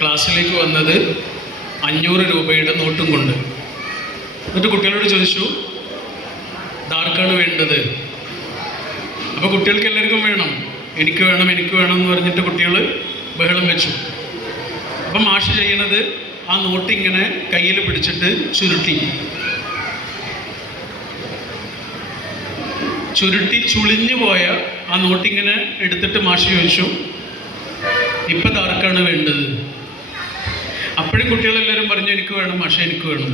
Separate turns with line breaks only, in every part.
ക്ലാസ്സിലേക്ക് വന്നത് അഞ്ഞൂറ് രൂപയുടെ നോട്ടും കൊണ്ട്. എന്നിട്ട് കുട്ടികളോട് ചോദിച്ചു ഇതാർക്കാണ് വേണ്ടത്? അപ്പോൾ കുട്ടികൾക്ക് എല്ലാവർക്കും വേണം. എനിക്ക് വേണം എനിക്ക് വേണം എന്ന് പറഞ്ഞിട്ട് കുട്ടികൾ ബഹളം വെച്ചു. അപ്പം മാഷ് ചെയ്യണത് ആ നോട്ട് ഇങ്ങനെ കയ്യിൽ പിടിച്ചിട്ട് ചുരുട്ടി. ചുരുട്ടി ചുളിഞ്ഞു പോയ ആ നോട്ടിങ്ങനെ എടുത്തിട്ട് മാഷ് ചോദിച്ചു ഇപ്പം ആർക്കാണ് വേണ്ടത്? അപ്പോഴും കുട്ടികളെല്ലാവരും പറഞ്ഞു എനിക്ക് വേണം മാഷ എനിക്ക് വേണം.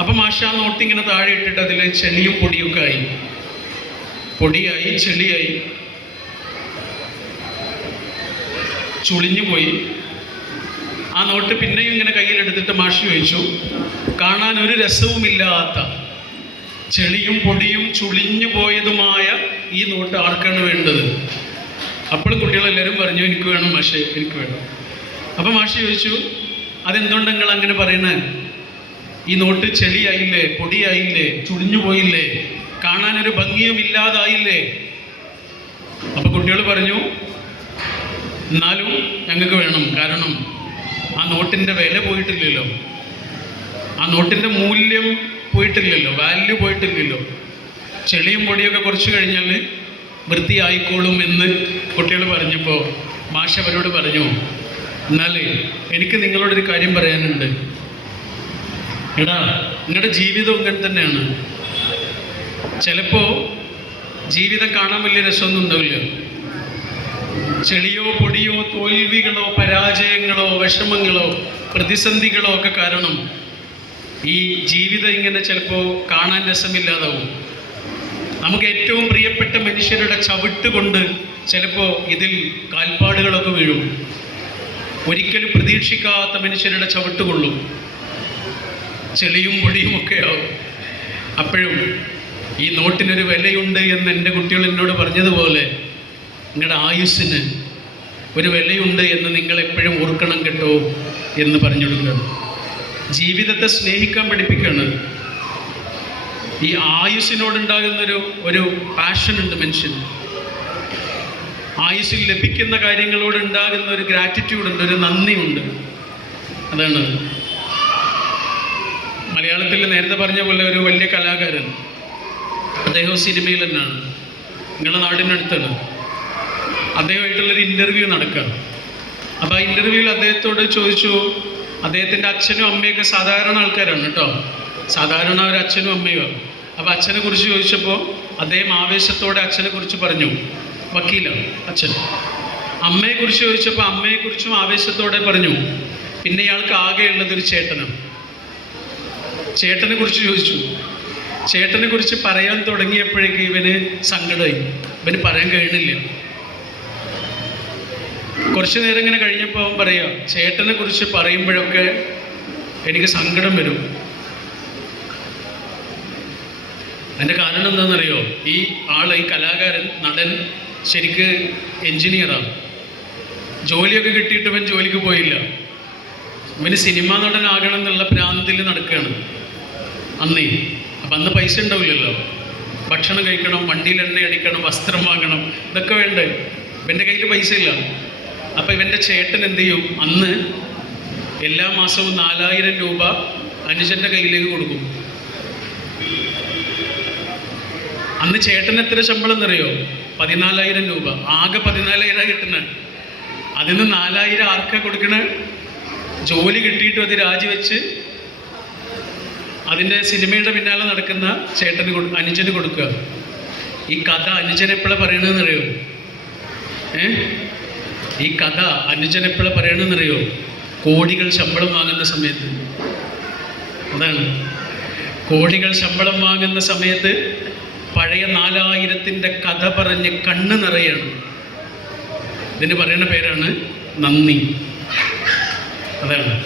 അപ്പം മാഷ ആ നോട്ടിങ്ങനെ താഴെ ഇട്ടിട്ട് അതിൽ ചെളിയും പൊടിയൊക്കെ ആയി. പൊടിയായി ചെളിയായി. ചുളിഞ്ഞു പോയി. ആ നോട്ട് പിന്നെയും ഇങ്ങനെ കയ്യിലെടുത്തിട്ട് മാഷി ചോദിച്ചു കാണാൻ ഒരു രസവുമില്ലാത്ത ചെളിയും പൊടിയും ചുളിഞ്ഞു പോയതുമായ ഈ നോട്ട് ആർക്കാണ് വേണ്ടത്? അപ്പോൾ കുട്ടികളെല്ലാവരും പറഞ്ഞു എനിക്ക് വേണം മാഷെ എനിക്ക് വേണം. അപ്പം മാഷ് ചോദിച്ചു അതെന്തുകൊണ്ട് നിങ്ങൾ അങ്ങനെ പറയണേ ഈ നോട്ട് ചെളിയായില്ലേ പൊടിയായില്ലേ ചുളിഞ്ഞു പോയില്ലേ കാണാനൊരു ഭംഗിയും ഇല്ലാതായില്ലേ? അപ്പൊ കുട്ടികൾ പറഞ്ഞു എന്നാലും ഞങ്ങൾക്ക് വേണം. കാരണം ആ നോട്ടിന്റെ വില പോയിട്ടില്ലല്ലോ. ആ നോട്ടിന്റെ മൂല്യം പോയിട്ടില്ലല്ലോ വാല്യൂ പോയിട്ടില്ലല്ലോ. ചെളിയും പൊടിയൊക്കെ കുറച്ച് കഴിഞ്ഞാൽ വൃത്തിയായിക്കോളും എന്ന് കുട്ടികൾ പറഞ്ഞപ്പോൾ മാഷ അവരോട് പറഞ്ഞു എന്നാൽ എനിക്ക് നിങ്ങളോടൊരു കാര്യം പറയാനുണ്ട്. എടാ നിങ്ങളുടെ ജീവിതം ഇങ്ങനെ തന്നെയാണ്. ചിലപ്പോൾ ജീവിതം കാണാൻ വലിയ രസമൊന്നും ഉണ്ടാവില്ല. ചെളിയോ പൊടിയോ തോൽവികളോ പരാജയങ്ങളോ വിഷമങ്ങളോ പ്രതിസന്ധികളോ ഒക്കെ കാരണം ഈ ജീവിതം ഇങ്ങനെ ചിലപ്പോൾ കാണാൻ രസമില്ലാതാവും. നമുക്ക് ഏറ്റവും പ്രിയപ്പെട്ട മനുഷ്യരുടെ ചവിട്ട് കൊണ്ട് ചിലപ്പോൾ ഇതിൽ കാൽപ്പാടുകളൊക്കെ വീഴും. ഒരിക്കലും പ്രതീക്ഷിക്കാത്ത മനുഷ്യരുടെ ചവിട്ട് കൊള്ളും ചെളിയും പൊടിയും ഒക്കെ ആവും. അപ്പോഴും ഈ നോട്ടിനൊരു വിലയുണ്ട് എന്ന് എന്റെ കുട്ടികൾ എന്നോട് പറഞ്ഞതുപോലെ നിങ്ങളുടെ ആയുസ്സിന് ഒരു വിലയുണ്ട് എന്ന് നിങ്ങൾ എപ്പോഴും ഓർക്കണം കേട്ടോ എന്ന് പറഞ്ഞു കൊടുക്കുകയാണ് ജീവിതത്തെ സ്നേഹിക്കാൻ പഠിപ്പിക്കുകയാണ്. ഈ ആയുസ്സിനോടുണ്ടാകുന്നൊരു ഒരു പാഷൻ ഉണ്ട് മനുഷ്യന്. ആയുസ്സിൽ ലഭിക്കുന്ന കാര്യങ്ങളോട് ഉണ്ടാകുന്ന ഒരു ഗ്രാറ്റിറ്റ്യൂഡ് ഉണ്ട് ഒരു നന്ദിയുണ്ട്. അതാണ്. മലയാളത്തിൽ നേരത്തെ പറഞ്ഞ പോലെ ഒരു വലിയ കലാകാരൻ. അദ്ദേഹം സിനിമയിൽ തന്നെയാണ്. നിങ്ങളുടെ നാടിനടുത്താണ്. അദ്ദേഹമായിട്ടുള്ളൊരു ഇന്റർവ്യൂ നടക്കുക അപ്പോൾ ആ ഇന്റർവ്യൂവിൽ അദ്ദേഹത്തോട് ചോദിച്ചു അദ്ദേഹത്തിന്റെ അച്ഛനും അമ്മയൊക്കെ സാധാരണ ആൾക്കാരാണ് കേട്ടോ സാധാരണ ഒരു അച്ഛനും അമ്മയും അപ്പോൾ അച്ഛനെ കുറിച്ച് ചോദിച്ചപ്പോൾ അദ്ദേഹം ആവേശത്തോടെ അച്ഛനെ കുറിച്ച് പറഞ്ഞു. വക്കീലാണ് അച്ഛൻ. അമ്മയെക്കുറിച്ച് ചോദിച്ചപ്പോൾ അമ്മയെക്കുറിച്ചും ആവേശത്തോടെ പറഞ്ഞു. പിന്നെ ഇയാൾക്ക് ആകെയുള്ളത് ഒരു ചേട്ടനാണ് ചേട്ടനെ കുറിച്ച് ചോദിച്ചു. ചേട്ടനെ കുറിച്ച് പറയാൻ തുടങ്ങിയപ്പോഴേക്ക് ഇവന് സങ്കടമായി ഇവന് പറയാൻ കഴിയണില്ല കുറച്ചു നേരം ഇങ്ങനെ കഴിഞ്ഞപ്പോൾ അവൻ പറയാ ചേട്ടനെ കുറിച്ച് പറയുമ്പോഴൊക്കെ എനിക്ക് സങ്കടം വരും. അതിന്റെ കാരണം എന്താണെന്നറിയോ? ഈ ആൾ ഈ കലാകാരൻ നടൻ ശരിക്ക് എൻജിനീയറാണ് ജോലിയൊക്കെ കിട്ടിയിട്ട് ഇവൻ ജോലിക്ക് പോയില്ല. ഇവന് സിനിമാ ആകണം എന്നുള്ള പ്രാന്തിൽ നടക്കുകയാണ് അന്നേ. അപ്പം അന്ന് പൈസ ഉണ്ടാവില്ലല്ലോ. ഭക്ഷണം കഴിക്കണം വണ്ടിയിൽ എണ്ണ അടിക്കണം വസ്ത്രം വാങ്ങണം ഇതൊക്കെ വേണ്ടേ? ഇവന്റെ കയ്യിൽ പൈസ ഇല്ല. അപ്പം ഇവന്റെ ചേട്ടൻ എന്ത് ചെയ്യും? അന്ന് എല്ലാ മാസവും നാലായിരം രൂപ അനുജന്റെ കയ്യിലേക്ക് കൊടുക്കും. അന്ന് ചേട്ടൻ എത്ര ശമ്പളം എന്നറിയോ? പതിനാലായിരം രൂപ. ആകെ പതിനാലായിരം കിട്ടുന്നത് അതിന് നാലായിരം ആർക്കാ കൊടുക്കണ? ജോലി കിട്ടിയിട്ടും അത് രാജിവെച്ച് അതിന്റെ സിനിമയുടെ പിന്നാലെ നടക്കുന്ന ചേട്ടന് അനുജന് കൊടുക്കുക. ഈ കഥ അനുജൻ എപ്പോഴാണ് പറയണതെന്നറിയോ? ഏ? ഈ കഥ അനുജൻ എപ്പോഴാണ് പറയണമെന്നറിയോ കോടികൾ ശമ്പളം വാങ്ങുന്ന സമയത്ത്. അതാണ്. കോടികൾ ശമ്പളം വാങ്ങുന്ന സമയത്ത് പഴയ നാലായിരത്തിന്റെ കഥ പറഞ്ഞ് കണ്ണ് നിറയാണ്. ഇതിന് പറയുന്ന പേരാണ് നന്ദി. അതാണ്.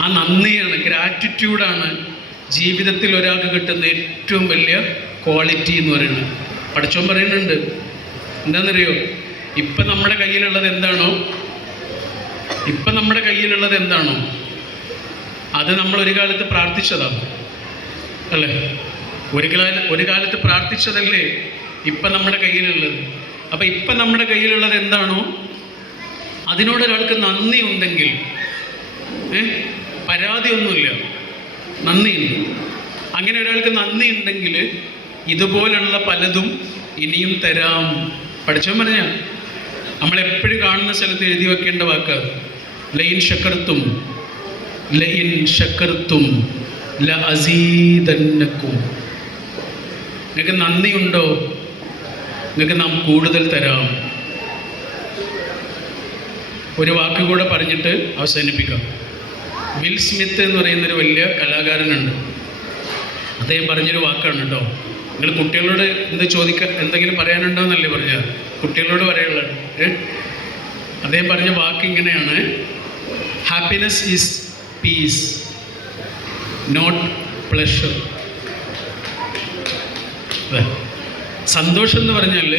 ആ നന്ദിയാണ് ഗ്രാറ്റിറ്റ്യൂഡാണ് ജീവിതത്തിൽ ഒരാൾക്ക് കിട്ടുന്ന ഏറ്റവും വലിയ ക്വാളിറ്റി എന്ന് പറയുന്നത്. പഠിച്ചോൻ പറയുന്നുണ്ട് എന്താണെന്നറിയോ? ഇപ്പം നമ്മുടെ കയ്യിലുള്ളത് എന്താണോ? ഇപ്പം നമ്മുടെ കയ്യിലുള്ളത് എന്താണോ? അത് നമ്മൾ ഒരു കാലത്ത് പ്രാർത്ഥിച്ചതാണ്. അല്ലേ? ഒരു കാല ഒരു കാലത്ത് പ്രാർത്ഥിച്ചതല്ലേ ഇപ്പൊ നമ്മുടെ കയ്യിലുള്ളത്? അപ്പം ഇപ്പൊ നമ്മുടെ കയ്യിലുള്ളത് എന്താണോ? അതിനോട് ഒരാൾക്ക് നന്ദി ഉണ്ടെങ്കിൽ ഏ? പരാതിയൊന്നുമില്ല. നന്ദിയുണ്ട്. അങ്ങനെ ഒരാൾക്ക് നന്ദി ഉണ്ടെങ്കിൽ ഇതുപോലുള്ള പലതും ഇനിയും തരാം. പഠിച്ചോ പറഞ്ഞ നമ്മളെപ്പോഴും കാണുന്ന സ്ഥലത്ത് എഴുതി വെക്കേണ്ട വാക്ക്. Line ശക്കർത്തും line ശക്കർത്തും. ല നിങ്ങൾക്ക് നന്ദിയുണ്ടോ? നിങ്ങൾക്ക് നാം കൂടുതൽ തരാം. ഒരു വാക്ക് കൂടെ പറഞ്ഞിട്ട് അവസാനിപ്പിക്കാം. വിൽ സ്മിത്ത് എന്ന് പറയുന്നൊരു വലിയ കലാകാരനുണ്ട്. അദ്ദേഹം പറഞ്ഞൊരു വാക്കാണ് കേട്ടോ. നിങ്ങൾ കുട്ടികളോട് എന്ത് ചോദിക്കാൻ എന്തെങ്കിലും പറയാനുണ്ടോ എന്നല്ലേ പറഞ്ഞ? കുട്ടികളോട് പറയുള്ള അദ്ദേഹം പറഞ്ഞ വാക്ക് ഇങ്ങനെയാണ്. Happiness is peace not pleasure സന്തോഷം എന്ന് പറഞ്ഞാൽ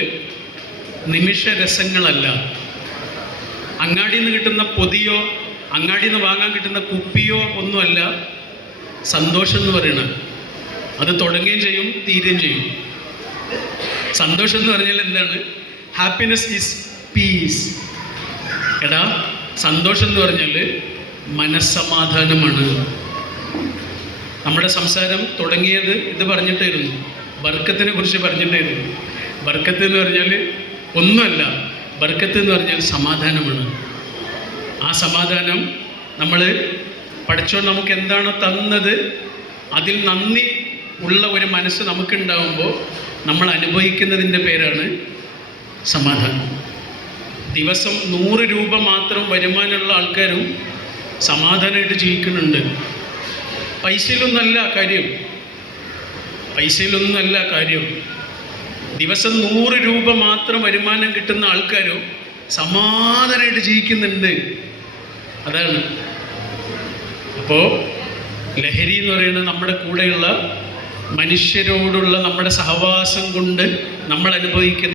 നിമിഷ രസങ്ങളല്ല. അങ്ങാടിയിൽ നിന്ന് കിട്ടുന്ന പൊതിയോ അങ്ങാടിയിൽ നിന്ന് വാങ്ങാൻ കിട്ടുന്ന കുപ്പിയോ ഒന്നുമല്ല സന്തോഷം എന്ന് പറയുന്നത് അത് തുടങ്ങുകയും ചെയ്യും തീരുകയും ചെയ്യും. സന്തോഷം എന്ന് പറഞ്ഞാൽ എന്താണ്? ഹാപ്പിനെസ് ഈസ് പീസ് എടാ സന്തോഷം എന്ന് പറഞ്ഞാൽ മനസ്സമാധാനമാണ്. നമ്മുടെ സംസാരം തുടങ്ങിയത് ഇത് പറഞ്ഞിട്ടായിരുന്നു. ബർക്കത്തിനെ കുറിച്ച് പറഞ്ഞിട്ടായിരുന്നു. ബർക്കത്ത് എന്ന് പറഞ്ഞാൽ ഒന്നുമല്ല. ബർക്കത്ത് എന്ന് പറഞ്ഞാൽ സമാധാനമാണ്. ആ സമാധാനം നമ്മൾ പഠിച്ചോണ്ട് നമുക്ക് എന്താണോ തന്നത് അതിൽ നന്ദി ഉള്ള ഒരു മനസ്സ് നമുക്കുണ്ടാവുമ്പോൾ നമ്മൾ അനുഭവിക്കുന്നതിന്റെ പേരാണ് സമാധാനം. ദിവസം നൂറ് രൂപ മാത്രം വരുമാനമുള്ള ആൾക്കാരും സമാധാനമായിട്ട് ജീവിക്കുന്നുണ്ട്. പൈസയിലൊന്നല്ല കാര്യം. പൈസയിലൊന്നല്ല കാര്യം. ദിവസം നൂറ് രൂപ മാത്രം വരുമാനം കിട്ടുന്ന ആൾക്കാരും സമാധാനമായിട്ട് ജീവിക്കുന്നുണ്ട്. അതാണ്. അപ്പോൾ ലഹരി എന്ന് പറയുന്നത് നമ്മുടെ കൂടെയുള്ള മനുഷ്യരോടുള്ള നമ്മുടെ സഹവാസം കൊണ്ട് നമ്മൾ അനുഭവിക്കുന്ന